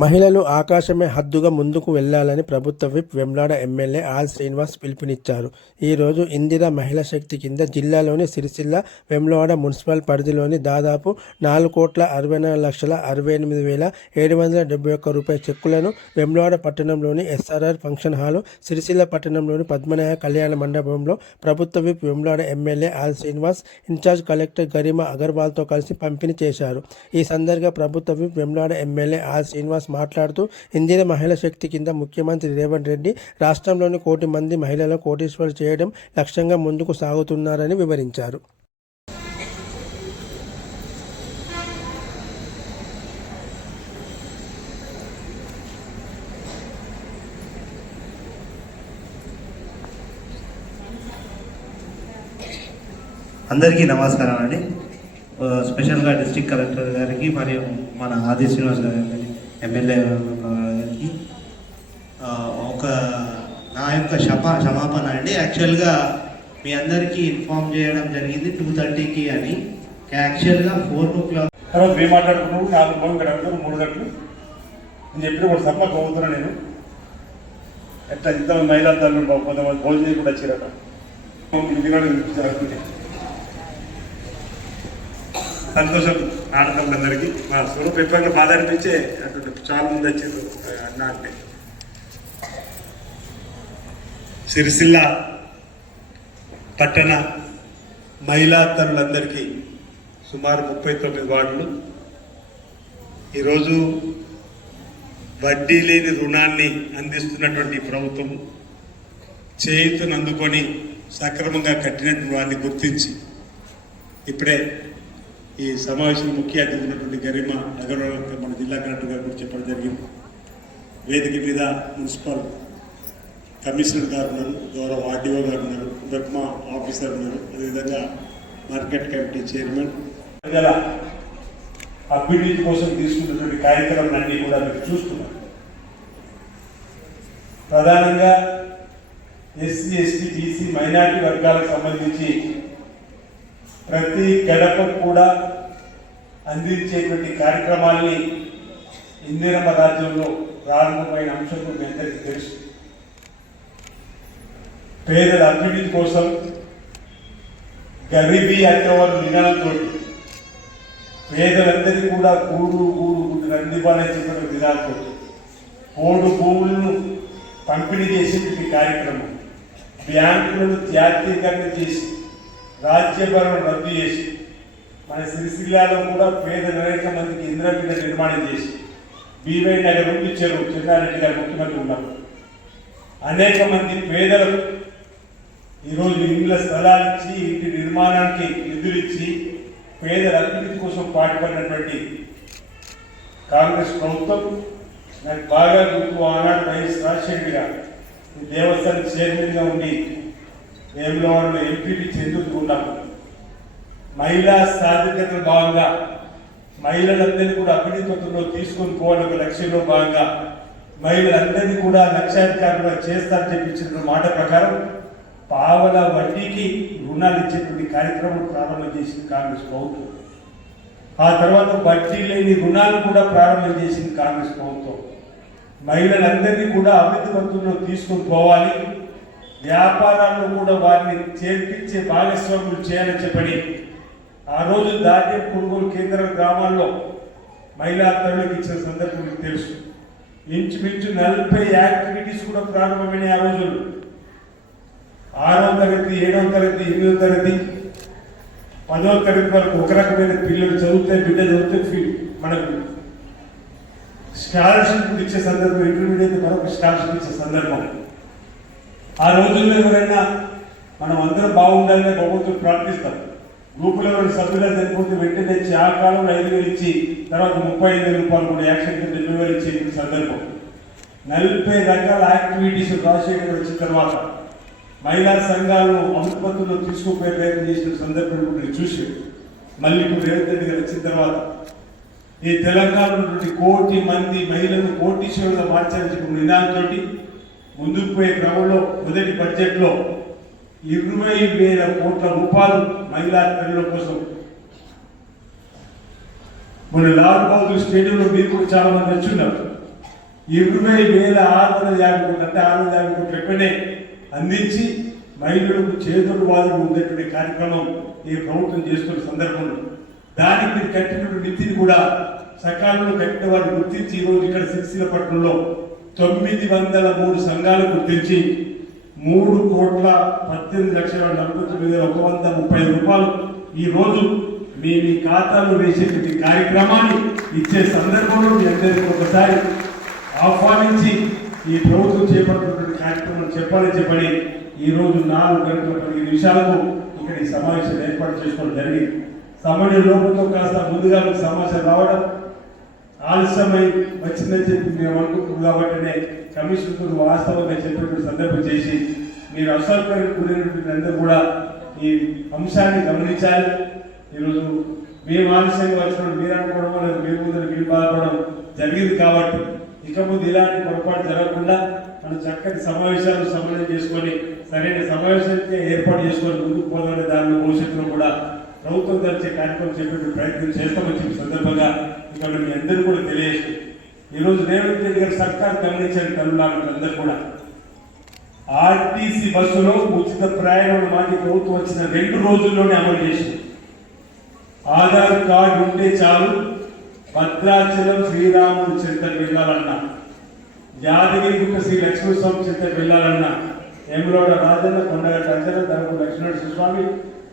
మహిళలు ఆకాశమే హద్దుగా ముందుకు వెళ్ళాలని ప్రభుత్వ whip Vemulawada MLA R Srinivas పిలుపునిచ్చారు. ఈరోజు ఇందిరా మహిళా శక్తి కింద జిల్లాలోని సిరిసిల్ల వెమ్లాడ మున్సిపల్ పరిధిలోని దాదాపు నాలుగు కోట్ల అరవై నాలుగు లక్షల అరవై ఎనిమిది వేల ఏడు వందల డెబ్బై ఒక్క రూపాయల చెక్కులను వెమ్లాడ పట్టణంలోని ఎస్ఆర్ఆర్ ఫంక్షన్ హాలు సిరిసిల్ల పట్టణంలోని పద్మనాయ కళ్యాణ మండపంలో ప్రభుత్వ whip Vemulawada MLA R Srinivas in-charge collector Garima అగర్వాల్తో కలిసి పంపిణీ చేశారు. ఈ సందర్భంగా ప్రభుత్వ whip Vemulawada MLA R Srinivas మాట్లాడుతూ ఇందిర మహిళా శక్తి కింద ముఖ్యమంత్రి రేవంత్ రెడ్డి రాష్ట్రంలోని కోటి మంది మహిళలను కోటీశ్వరులు చేయడం లక్ష్యంగా ముందుకు సాగుతున్నారని వివరించారు. అందరికీ నమస్కారం అండి. స్పెషల్గా డిస్ట్రిక్ట్ కలెక్టర్ గారికి మరియు మన ఆది శ్రీనివాస్ గారికి ఎమ్మెల్యే గారికి ఒక నా యొక్క క్షమా క్షమాపణ అండి. యాక్చువల్గా మీ అందరికీ ఇన్ఫామ్ చేయడం జరిగింది టూ థర్టీకి అని. యాక్చువల్గా ఫోర్ ఓ క్లాక్ తర్వాత మేము మాట్లాడుకున్నాము నాలుగు మూడు గంటలు మూడు గంటలు. నేను చెప్పిన కూడా సభకు అవుతున్నా నేను. ఎట్లా ఇంత మహిళా తల్లు కొంతమంది భోజనం కూడా వచ్చారట. జరుగుతుంది సంతోషం. ఆడతాం అందరికీ మా స్వరూప పేపర్లో బాధ అనిపించే అటు చాలా మంది వచ్చింది అన్న అంటే. సిరిసిల్ల పట్టణ మహిళా తరులందరికీ సుమారు ముప్పై తొమ్మిది వార్డులు. ఈరోజు వడ్డీ లేని రుణాన్ని అందిస్తున్నటువంటి ప్రభుత్వం చేయుతను అందుకొని సక్రమంగా కట్టినటువంటి వారిని గుర్తించి ఇప్పుడే ఈ సమావేశం ముఖ్య అతిథి ఉన్నటువంటి గరిమ అగర్వాల్ మన జిల్లా కలెక్టర్ గారు కూడా చెప్పడం జరిగింది. వేదిక మీద మున్సిపల్ కమిషనర్ గారు ఉన్నారు గౌరవ ఆర్డీఓ గారు ఉన్నారు బెప్మా ఆఫీసర్ ఉన్నారు. అదేవిధంగా మార్కెట్ కమిటీ చైర్మన్. ప్రజల అభివృద్ధి కోసం తీసుకున్నటువంటి కార్యక్రమాలన్నీ కూడా మీరు చూస్తున్నారు. ప్రధానంగా ఎస్సీ ఎస్టీ బీసీ మైనార్టీ వర్గాలకు సంబంధించి ప్రతి గడప కూడా అందించేటువంటి కార్యక్రమాల్ని ఇందిరమ్మ రాజ్యంలో ప్రారంభమైన అంశం మీ అందరికీ తెలుసు. పేదల అభివృద్ధి కోసం గరీబీ అట్టేవారు నినాదంతో పేదలందరికీ కూడా గూడు గూడు గుడ్డు అందివ్వాలని చెప్పిన విధానంతో కోడు భూములను పంపిణీ చేసేటువంటి కార్యక్రమం. బ్యాంకులను త్యాగీకరణ చేసి రాజ్యభరణం రద్దు చేసి మన సిరిసిల్లాలో కూడా పేద అనేక మందికి ఇంద్రపీఠ నిర్మాణం చేసి బీవై నగర్ నుండి చెరువు చిన్నారెడ్డి గారు ముఖ్యమంత్రి ఉన్నారు అనేక మంది పేదలకు ఈరోజు ఇండ్ల స్థలాలు ఇచ్చి ఇంటి నిర్మాణానికి నిధులు ఇచ్చి పేదల అభివృద్ధి కోసం పాటుపడినటువంటి కాంగ్రెస్ ప్రభుత్వం నాకు బాగా గుర్తు ఆనాడు వైఎస్ రాజశేఖర్ గారు దేవస్థానం చైర్మన్గా ఉండి వేములవాడలో ఎంపీపీ చెందుతున్నాము మహిళా సాధికత భాగంగా మహిళలందరినీ కూడా అభివృద్ధి తీసుకొని పోవడం ఒక లక్ష్యంలో భాగంగా. మహిళలందరినీ కూడా లక్ష్యాధికారులుగా చేస్తారని చెప్పించిన మాట ప్రకారం పావల వడ్డీకి రుణాలు ఇచ్చేటువంటి కార్యక్రమం ప్రారంభం చేసింది కాంగ్రెస్ ప్రభుత్వం. ఆ తర్వాత వడ్డీ లేని రుణాలు కూడా ప్రారంభం చేసింది కాంగ్రెస్ ప్రభుత్వం. మహిళలందరినీ కూడా అభివృద్ధి పథంలో తీసుకొని పోవాలి. వ్యాపారాలు కూడా వారిని చేర్పించే భాగస్వాములు చేయాలని చెప్పని ఆ రోజు ధాన్యం కొనుగోలు కేంద్ర గ్రామాల్లో మహిళా తరులకు ఇచ్చిన సందర్భం మీకు తెలుసు. ఇంచుమించు నలభై యాక్టివిటీస్ కూడా ప్రారంభమైనాయి ఆ రోజులు ఆరో తరగతి ఏడవ తరగతి ఎనిమిదో తరగతి పదవ తరగతి వరకు ఒక రకమైన పిల్లలు చదివితే బిడ్డ చదివితే ఫీ- మనకు. స్కాలర్షిప్ ఇచ్చే సందర్భం ఇంటర్మీడియట్ మరొక స్కాలర్షిప్ ఇచ్చే సందర్భం. ఆ రోజుల్లో ఎవరైనా మనం అందరం బాగుండాలని భగవంతుడు ప్రార్థిస్తాం. గ్రూపులో ఎవరైనా సభ్యులు చనిపోతే వెంటనే ఇచ్చి ఆ కాలంలో ఐదు వేలు ఇచ్చి తర్వాత ముప్పై ఐదు వేల రూపాయలు కూడా యాక్షన్ కింద రెండు వేలు ఇచ్చే సందర్భం. నలభై రకాల యాక్టివిటీస్ రాజశేఖర్ వచ్చిన తర్వాత మహిళా సంఘాలను అమృతపత్రులు తీసుకుపోయే ప్రయత్నం చేసిన సందర్భం కూడా నేను చూసి మళ్ళీ ఇప్పుడు రేవంత్ రెడ్డి గారు వచ్చిన తర్వాత ఈ తెలంగాణ నుండి కోటి మంది మహిళలను కోటీశ్వరులుగా మార్చాలని చెప్పిన నినాదంతో ముందుకు పోయే క్రమంలో మొదటి బడ్జెట్లో ఇరవై వేల కోట్ల రూపాయలు మహిళా పిల్లల కోసం. మన లాల్ బహదూర్ స్టేడియంలో మీరు కూడా చాలా మంది వచ్చున్నారు ఇరవై వేల ఆరు వందల యాభై కోట్లు అంటే ఆరు వందల యాభై కోట్లు ఎక్కడనే అందించి మహిళలకు చేతుడు వాళ్ళు ఉండేటువంటి కార్యక్రమం ఈ ప్రభుత్వం చేస్తున్న సందర్భంలో. దానికి మీరు కట్టినటువంటి నిధిని కూడా సకాలంలో కట్టిన వారు గుర్తించి ఈరోజు ఇక్కడ సిరిసిల్ల పట్టణంలో తొమ్మిది వందల మూడు సంఘాలు గుర్తించి మూడు కోట్ల పద్దెనిమిది లక్షల నలభై తొమ్మిది వేల ఒక వంద ముప్పై ఐదు రూపాయలు ఈరోజు మీ మీ ఖాతాలో వేసేటువంటి కార్యక్రమాన్ని ఇచ్చే సందర్భంలో మీ అందరికీ ఒకసారి ఆహ్వానించి ఈ ప్రభుత్వం చేపడుతున్నటువంటి కార్యక్రమం చెప్పాలని చెప్పని ఈరోజు నాలుగు గంటల పదిహేను నిమిషాలకు ఇక్కడ ఈ సమావేశం ఏర్పాటు చేసుకోవడం జరిగింది. సమయ లోపంతో కాస్త ముందుగా మీకు సమాచారం రావడం ఆలస్యమై వచ్చిందని చెప్పి మేము అనుకుంటున్నాం కాబట్టినే కమిషన్ వాస్తవంగా చెప్పినటువంటి సందర్భం చేసి మీరు అసౌకర్యం కూడినటువంటి అందరూ కూడా ఈ అంశాన్ని గమనించాలి. ఈరోజు మేము ఆలస్యంగా వచ్చిన మీరు అనుకోవడం వల్ల మీరు ముందర మీరు బాధపడడం జరిగింది కాబట్టి ఇక ముందు ఇలాంటి పొరపాటు జరగకుండా మనం చక్కటి సమావేశాలు సమన్వయం చేసుకొని సరైన సమావేశానికి ఏర్పాటు చేసుకొని ముందుకు పోదామనే దాని భవిష్యత్తులో కూడా ప్రభుత్వం తరచే కార్యక్రమం చేపట్టే ప్రయత్నం చేస్తామని చెప్పి సందర్భంగా ఇక్కడ మీ అందరూ కూడా తెలియదు ఈరోజు రేవంత్ రెడ్డి గారు సర్కార్ గమనించండి తమిళనాడు అందరూ కూడా. ఆర్టీసీ బస్సులో ఉచిత ప్రయాణం మాటి ప్రభుత్వం వచ్చిన రెండు రోజుల్లోనే అమలు చేసింది. ఆధార్ కార్డు ఉంటే చాలు. భద్రాచలం శ్రీరాముడు చింతకు వెళ్ళాలన్నా యాదగిరిగుట్ట శ్రీ లక్ష్మీస్వామి చింతకు వెళ్ళాలన్నా ఎమ్మెల్యేడ రాజన్న కొండగట్ట అంజన ధరకు లక్ష్మణ స్వామి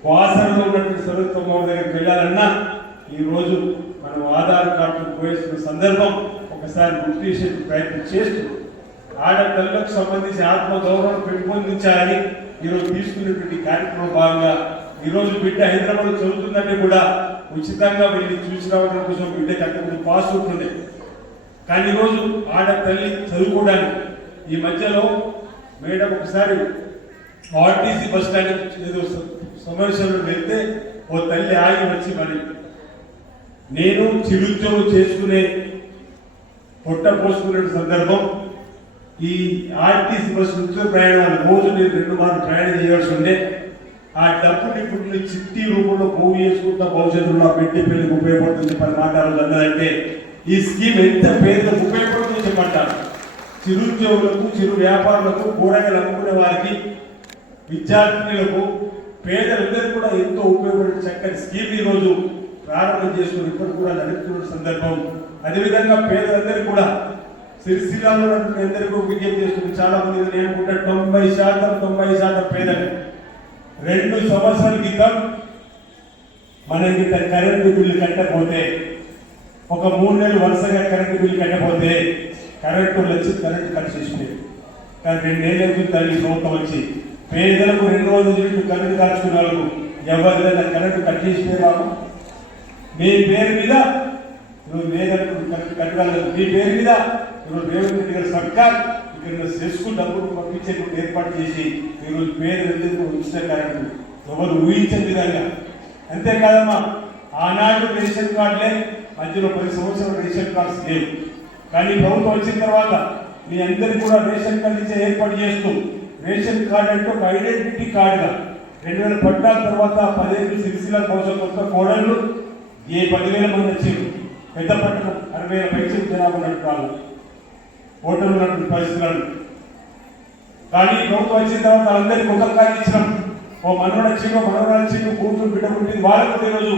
వాసనలో ఉన్నటువంటి సర్వోత్తమ దగ్గరికి వెళ్ళాలన్నా ఈ రోజు మనం ఆధార్ కార్డు పోయేసిన సందర్భం ఒకసారి గుర్తు చేసే ప్రయత్నం చేస్తూ ఆడపిల్లలకు సంబంధించి ఆత్మ గౌరవం పెంపొందించాలని ఈరోజు తీసుకునేటువంటి కార్యక్రమం భాగంగా ఈరోజు బిడ్డ హైదరాబాద్ చదువుతుందంటే కూడా ఉచితంగా వెళ్ళి చూసి రావడం కోసం బిడ్డకి అంతకుముందు పాస్ ఉంటుంది కానీ ఈరోజు ఆడ తల్లి చదువుకోవడానికి ఈ మధ్యలో మేడం ఒకసారి ఆర్టీసీ బస్ స్టాండ్ ఏదో సమావేశంలో వెళ్తే ఓ తల్లి ఆగి వచ్చి మరి నేను చిరుద్యోగం చేసుకునే పొట్ట పోసుకునే సందర్భం ఈ ఆర్టీసీ బస్సు నుంచి ప్రయాణాలు రోజు నేను రెండు మార్లు ప్రయాణం చేయాల్సి ఉండే. ఆ డబ్బుని ఇప్పుడు చిట్టి రూపంలో పోగు చేసుకుంటా భవిష్యత్తులో పెట్టి పెళ్ళికి ఉపయోగపడుతుంది పది మాట్లాడాలి అన్నదంటే ఈ స్కీమ్ ఎంత పేద ఉపయోగపడుతుందో చెప్పంటారు చిరుద్యోగులకు చిరు వ్యాపారులకు కూరగాయలు అమ్ముకునే వారికి విద్యార్థినులకు పేదలందరూ కూడా ఎంతో ఉపయోగపడే చక్కని స్కీమ్ ఈ రోజు ప్రారంభం చేసుకుని ఇప్పుడు కూడా నడుపుతున్న సందర్భం. అదేవిధంగా పేదలందరూ కూడా సిరిసిల్లాలో అందరికీ విజ్ఞప్తి చేస్తుంది. చాలా మంది నేను అనుకుంటా తొంభై శాతం తొంభై శాతం పేదలు. రెండు సంవత్సరాల క్రితం మనకి కరెంటు బిల్లు కట్టకపోతే ఒక మూడు నెలలు వరుసగా కరెంటు బిల్లు కట్టకపోతే కరెంటు వచ్చి కరెంటు కట్ చేసిపోయింది కానీ రెండేళ్ళకు తల్లి ప్రభుత్వం వచ్చి పేదలకు రెండు రోజులు కరెంటు కాల్చుకునే వాళ్ళకు ఎవరిదైనా కరెంటు కట్ చేసిపోయే వాళ్ళు మీ పేరు మీద నువ్వు లేదంటూ కట్టగలదు మీ పేరు మీద ఈరోజు రేవంత్ రెడ్డి గారి సర్కార్ ఇక్కడ సెస్కు డబ్బులు పంపించేటువంటి ఏర్పాటు చేసి ఈరోజు పేదలందరికీ ఉంచిన కరెంటు ఎవరు ఊహించని విధంగా. అంతేకాదమ్మా ఆనాడు రేషన్ కార్డులే మధ్యలో పది సంవత్సరాలు రేషన్ కార్డ్స్ లేవు. కానీ ప్రభుత్వం వచ్చిన తర్వాత మీ అందరికీ కూడా రేషన్ కార్డు ఇచ్చే ఏర్పాటు చేస్తూ రేషన్ కార్డు అంటే ఒక ఐడెంటిటీ కార్డుగా. రెండు వేల పద్నాలుగు తర్వాత పదిహేను సిరిసిల్ల కోసం కొత్త కోడళ్ళు ఏ పదివేల మంది వచ్చారు పెద్ద పట్టణం అరవై వేల పైసలు జనాభా ఉన్నట్టు వాళ్ళు ఓటర్లు ఉన్నటువంటి పరిస్థితులను. కానీ ప్రభుత్వం వచ్చిన తర్వాత వాళ్ళందరికీ ఒక కార్డు ఇచ్చినాం ఓ మనవడు వచ్చిండు మనవడు వచ్చిండు కూతురు బిడ్డ పుట్టింది. వాళ్ళకు ఈరోజు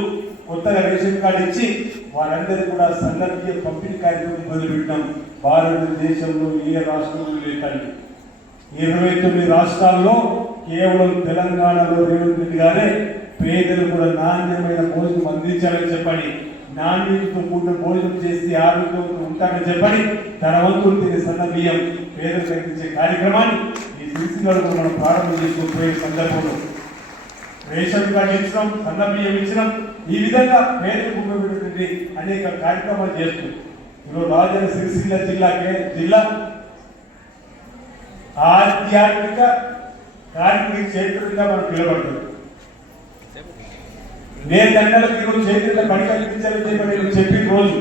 కొత్తగా రేషన్ కార్డు ఇచ్చి వారందరూ కూడా సన్నద్ధ పంపిణీ కార్యక్రమం మొదలుపెట్టాం భారతదేశంలో ఏ రాష్ట్రంలో లేకండి ఇరవై తొమ్మిది రాష్ట్రాల్లో కేవలం తెలంగాణలో రేవంత్ రెడ్డి గారే పేదలు కూడా నాణ్యమైన భోజనం అందించాలని చెప్పని నాణ్యతతో కూడిన భోజనం చేసి ఆరోగ్యంతో ఉంటారని చెప్పని తన వంతు తినే సన్న బియ్యం పేదలకు అందించే కార్యక్రమాన్ని ఈ సిరిసిల్లలో కూడా మనం ప్రారంభం చేసుకుని సందర్భంలో రేషన్ కార్డు ఇచ్చినాం సన్న బియ్యం ఇచ్చినాం. ఈ విధంగా పేదలకు ఉపయోగపడేటువంటి అనేక కార్యక్రమాలు చేస్తూ ఈరోజు రాజన్న సిరిసిల్ల జిల్లా జిల్లా ఆధ్యాత్మిక కార్మిక క్షేత్రంగా మనం పిలువబడుతుంది నేను దండలకు ఈరోజు చేతుల్లో పని కల్పించాలని చెప్పి నేను చెప్పిన రోజు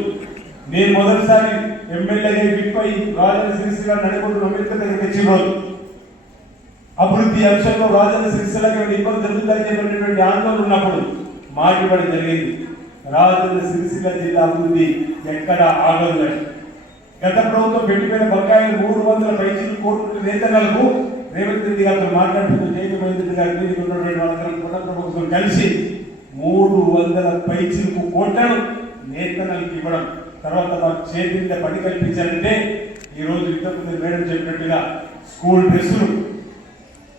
నేను మొదటిసారి ఎమ్మెల్యేగా విప్పై రాజన్న సిరిసిల్ల నడుకుంటూ అంబేద్కర్ తెచ్చిన రోజు. అభివృద్ధి అంశంలో రాజన్న సిరిసిల్లకి ఇబ్బంది జరుగుతుందని చెప్పినటువంటి ఆందోళన ఉన్నప్పుడు మాటిపడి జరిగింది. రాజన్న సిరిసిల్ల జిల్లా అభివృద్ధి ఎక్కడ ఆగదు గత ప్రభుత్వం పెట్టిపోయిన బకాయిలు మూడు వందల పైసలు కోట్ల నేతలకు రేవంత్ రెడ్డి గారితో మాట్లాడుతూ జైలు రెడ్డి గారు ఉన్నటువంటి వాళ్ళందరూ కూడా ప్రభుత్వం కలిసి మూడు వందల పైసలకు కోట్లను నేతలకు ఇవ్వడం తర్వాత మాకు చేతింత పని కల్పించారంటే ఈరోజు ఇంతకుముందు మేడం చెప్పినట్టుగా స్కూల్ డ్రెస్సులు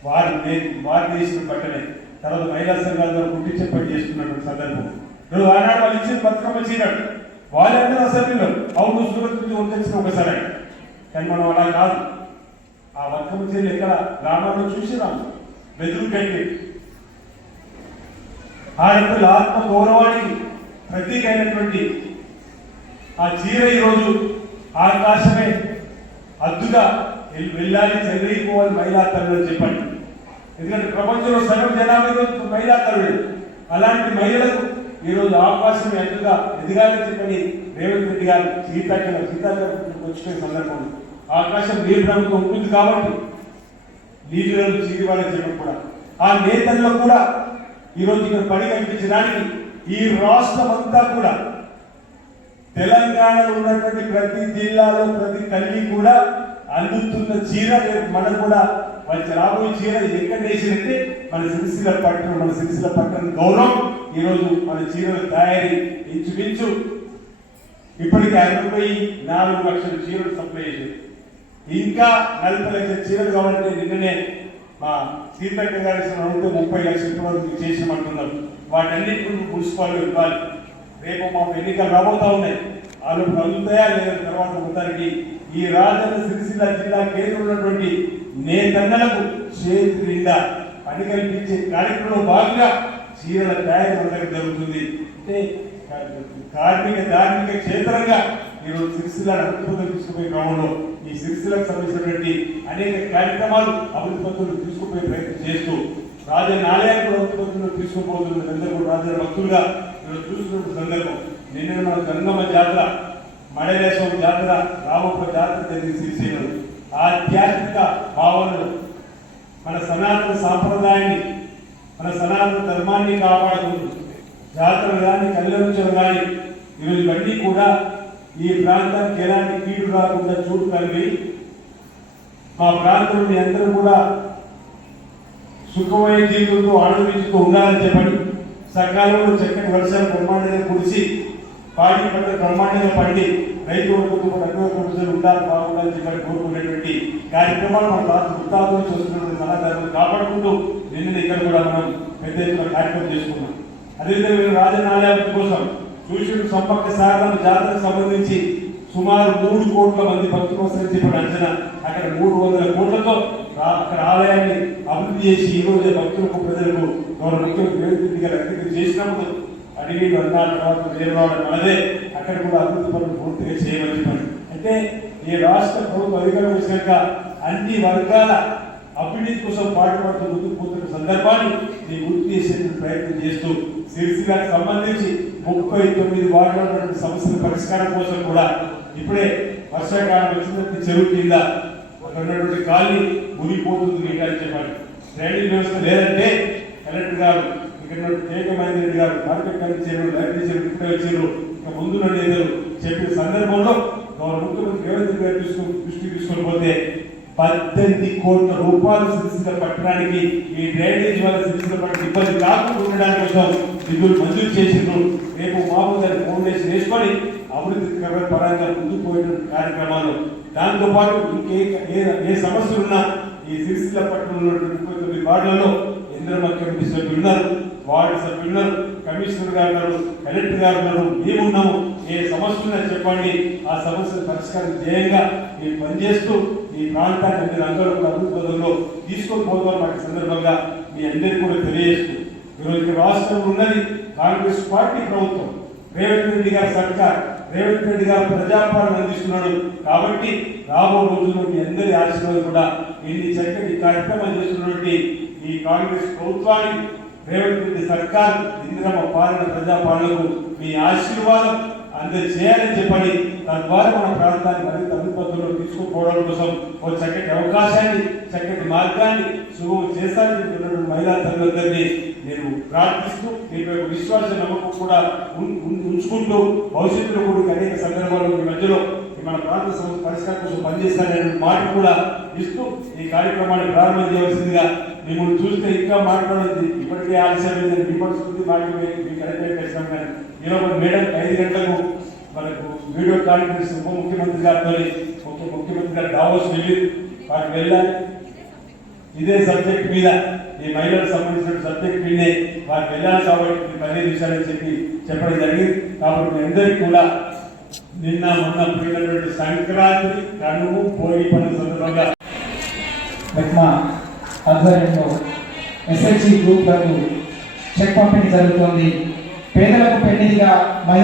వారు నే- వారు చేసిన పట్టనే తర్వాత మహిళా సంఘాల ద్వారా కుట్టించే పని చేస్తున్నటువంటి సందర్భం. ఇప్పుడు ఆనాడు వాళ్ళు ఇచ్చిన బతుకమ్మ చీరడు వాళ్ళందరూ అసెంబ్లీలో అవును సూరత్ నుంచి వచ్చేసిన ఒకసారి. కానీ మనం అలా కాదు. ఆ బతుకమ్మ చీరలు ఎక్కడ గ్రామాల్లో రాము బెదురు కట్టి ఆ యొక్క ఆత్మ గౌరవానికి ప్రతీక అయినటువంటి ఆ చీర ఈరోజు ఆకాశమే అద్దుగా వెళ్ళాలి చెదిరిపోవాలి మహిళా అని చెప్పండి. ఎందుకంటే ప్రపంచంలో సగం జనాభా మహిళా తరుడు అలాంటి మహిళలకు ఈరోజు అవకాశం ఎంతగా ఎదగాలని చెప్పని రేవంత్ రెడ్డి గారు సీతాకి సీతాకి వచ్చిన సందర్భం ఆకాశం నీరు ప్రభుత్వం ఉంటుంది కాబట్టి నీళ్ళు చీరివాళ్ళని చెప్పడం కూడా. ఆ నేతల్లో కూడా ఈరోజు ఇక్కడ పని కల్పించడానికి ఈ రాష్ట్రం అంతా కూడా తెలంగాణలో ఉన్నటువంటి ప్రతి జిల్లాలో ప్రతి తల్లి కూడా అందుతున్న చీర రేపు మనం కూడా వచ్చి రాబోయే చీర ఎక్కడ వేసిందంటే మన సిరిసిల పట్టణం మన సిరిసిల పట్టణం గౌరవం ఈరోజు మన చీరల తయారీ ఇంచుమించు ఇప్పటికే అరవై నాలుగు లక్షల చీరలు సప్లై చేసింది ఇంకా నలభై లక్షల చీరలు కావాలంటే నిన్ననే మా సీతక్క గారి అడిగితే ముప్పై లక్షల వరకు చేసినట్టున్నారు. వాటన్నిటి మున్సిపాలిటీ ఇవ్వాలి. రేపు మాకు ఎన్నికలు రాబోతా ఉన్నాయి. వాళ్ళు అందుతాయా లేదా తర్వాత మొత్తానికి ఈ రాజన్న సిరిసిల్ల జిల్లా కేంద్రంలో ఉన్నటువంటి నేతన్నలకు చేతి నిండా పని కల్పించే కార్యక్రమంలో భాగంగా చీరల తయారీ జరుగుతుంది. అంటే కార్మిక ధార్మిక క్షేత్రంగా ఈరోజు సిరిసిల్ల అద్భుతం తీసుకుపోయే క్రమంలో ఈ సిరిసిలకు సంబంధించినటువంటి అనేక కార్యక్రమాలు అభివృద్ధి పద్ధతులు తీసుకుపోయే ప్రయత్నం చేస్తూ రాజన్న ఆలయాన్ని కూడా అభివృద్ధి పద్ధతులు తీసుకుపోతున్న సందర్భం కూడా రాజన్న భక్తులుగా ఇక్కడ చూస్తున్న సందర్భం. నిన్న మన గంగమ్మ జాతర మడలేశ్వరం జాతర రామప్ప జాతర జరిగింది సిరిసిల్లలో ఆధ్యాత్మిక భావనలు మన సనాతన సాంప్రదాయాన్ని మన సనాతన ధర్మాన్ని కాపాడుకుంటూ జాతరలు కానీ కళ్యాణోత్సవం కానీ ఈరోజు ఇవన్నీ కూడా ఈ ప్రాంతానికి ఎలాంటి కీడు రాకుండా చూడు కలిగి మా ప్రాంతం మీ అందరూ కూడా సుఖమైన జీవితంతో ఆనందించుతూ ఉండాలని చెప్పండి సకాలంలో చక్కని వర్షాలు బ్రహ్మాండంగా కురిసి పాడి పంట బ్రహ్మాండంగా పండి రైతు వర్గంతో అన్ని ప్రజలు ఉండాలి బాగుండాలని చెప్పి కోరుకునేటువంటి కార్యక్రమాలు మన తాత వృత్తాలు చూస్తున్నటువంటి కళాకారులు కాపాడుకుంటూ నిన్న ఇక్కడ కూడా మనం పెద్ద ఎత్తున కార్యక్రమం చేసుకున్నాం. అదేవిధంగా రాజనాలయాల కోసం చూసిన సంపర్క సాధన జాతరకు సంబంధించి సుమారు మూడు కోట్ల మంది భక్తులు వస్తారని చెప్పిన అంచనా. అక్కడ మూడు వందల కోట్లతో అక్కడ ఆలయాన్ని అభివృద్ధి చేసి ఈ రోజే భక్తులకు ప్రజలకు గౌరవ ముఖ్యమంత్రి చేసినప్పుడు అడిగి అన్నారు తర్వాత వేరువాడ మనదే. అక్కడ కూడా అభివృద్ధి పనులు పూర్తిగా చేయమని చెప్పారు. అయితే ఈ రాష్ట్ర ప్రభుత్వ అధికారం వచ్చినాక అన్ని వర్గాల అభివృద్ధి కోసం పాటుపడుతూ ముందుకు పోతున్న సందర్భాన్ని ఈ గుర్తు చేసే ప్రయత్నం చేస్తూ సిరిసిల్లకు సంబంధించి ముప్పై తొమ్మిది వార్డులో ఉన్నటువంటి సమస్యల పరిష్కారం కోసం కూడా ఇప్పుడే వర్షాకాలం వచ్చినటువంటి చెరువు కింద ఉన్నటువంటి ఖాళీ మునిగిపోతుంది నీట అని చెప్పాలి. డ్రైనేజ్ వ్యవస్థ లేదంటే కలెక్టర్ గారు ఇక్కడ కేక మహేందర్ రెడ్డి గారు market committee chairman library chairman ఇప్పుడే వచ్చారు ఇక ముందు నేతలు చెప్పిన సందర్భంలో గౌరవ ముఖ్యమంత్రి రేవంత్ గారు తీసుకుని దృష్టికి తీసుకొని పోతే పద్దెనిమిది కోట్ల రూపాయలు సిరిసిల్ల పట్టడానికి ఈ డ్రైనేజ్ వల్ల సిరిసిల్ల పట్టణం ఇబ్బంది కాకుండా ఉండడానికి కోసం నిధులు మంజూరు చేసిండ్రు. రేపు మామూలు గారి ఫౌండేషన్ వేసుకొని అభివృద్ధి పరంగా ముందుకు పోయిన కార్యక్రమాలు. దాంతో పాటు ఇంకే ఏ ఏ సమస్యలు ఉన్నా ఈ సిరిసిల్ల పట్టణంలో ఉన్నటువంటి ముప్పై తొమ్మిది వార్డులలో ఎందరో కమిటీ సభ్యులు ఉన్నారు. వార్డు సభ్యులు ఉన్నారు. కమిషనర్ గారు ఉన్నారు. కలెక్టర్ గారు ఉన్నారు. మేమున్నాము ఏ సమస్య ఉన్నా చెప్పండి. ఆ సమస్యను పరిష్కారం ధ్యేయంగా మేము పనిచేస్తూ ఈ ప్రాంతాన్ని అన్ని రంగాలకు అభివృద్ధి పదంలో తీసుకొని పోతాం వాటి సందర్భంగా మీ అందరికీ కూడా తెలియజేస్తూ ఈరోజు రాష్ట్రం ఉన్నది. కాంగ్రెస్ పార్టీ ప్రభుత్వం. రేవంత్ రెడ్డి గారి సర్కార్. రేవంత్ రెడ్డి గారు ప్రజాపాలన అందిస్తున్నాడు. కాబట్టి రాబో రోజుల్లో మీ అందరి ఆశీర్వాదం కూడా ఇన్ని చక్కటి కార్యక్రమం చేస్తున్నటువంటి ఈ కాంగ్రెస్ ప్రభుత్వానికి రేవంత్ రెడ్డి సర్కార్ ఇందిరమ్మ పాలన ప్రజాపాలనకు మీ ఆశీర్వాదం. అందరు చేయాలని చెప్పని తద్వారా మన ప్రాంతాన్ని మరింత అభివృద్ధిలో తీసుకుపోవడం కోసం ఒక చక్కటి అవకాశాన్ని చక్కటి మార్గాన్ని సుగమం చేస్తానని చెప్పిన మహిళా తల్లులందరినీ నేను ప్రార్థిస్తూ మీకు యొక్క విశ్వాస నమ్మకం కూడా ఉం- ఉం- ఉంచుకుంటూ భవిష్యత్తులో కూడా అనేక సందర్భాల్లో మీ మధ్యలో మన ప్రాంత సమస్య పరిష్కారం కోసం పనిచేస్తారనే మాట కూడా ఇస్తూ ఈ కార్యక్రమాన్ని ప్రారంభం చేయవలసిందిగా మిమ్మల్ని చూస్తే ఇంకా మాట్లాడదు ఇప్పటికే ఆలస్యమైందని మీ పరిస్థితి మాట్లాడి మీకు కరెక్ట్ చేస్తాం కానీ ఈరోజు మేడం ఐదు గంటలకు వీడియో కాన్ఫరెన్స్ ఉప ముఖ్యమంత్రి గారితో ముఖ్య ముఖ్యమంత్రి గారు డావోస్ వెళ్ళి వారికి వెళ్ళాలి. ఇదే సబ్జెక్ట్ మీద ఈ మహిళలకు సంబంధించిన సబ్జెక్ట్ మీదే వారికి వెళ్ళాలి కాబట్టి ఈ పదిహేను విషయాలని చెప్పి చెప్పడం జరిగింది. కాబట్టి మీ అందరికీ కూడా నిన్న మొన్న పోయినటువంటి సంక్రాంతి కనుము పోయి పని సందర్భంగా మెట్మా ఆధ్వర్యంలో ఎస్హెచ్జి గ్రూప్లకు చెక్ పంపిణీ జరుగుతోంది. పేదలకు పెళ్ళిగా మహిళ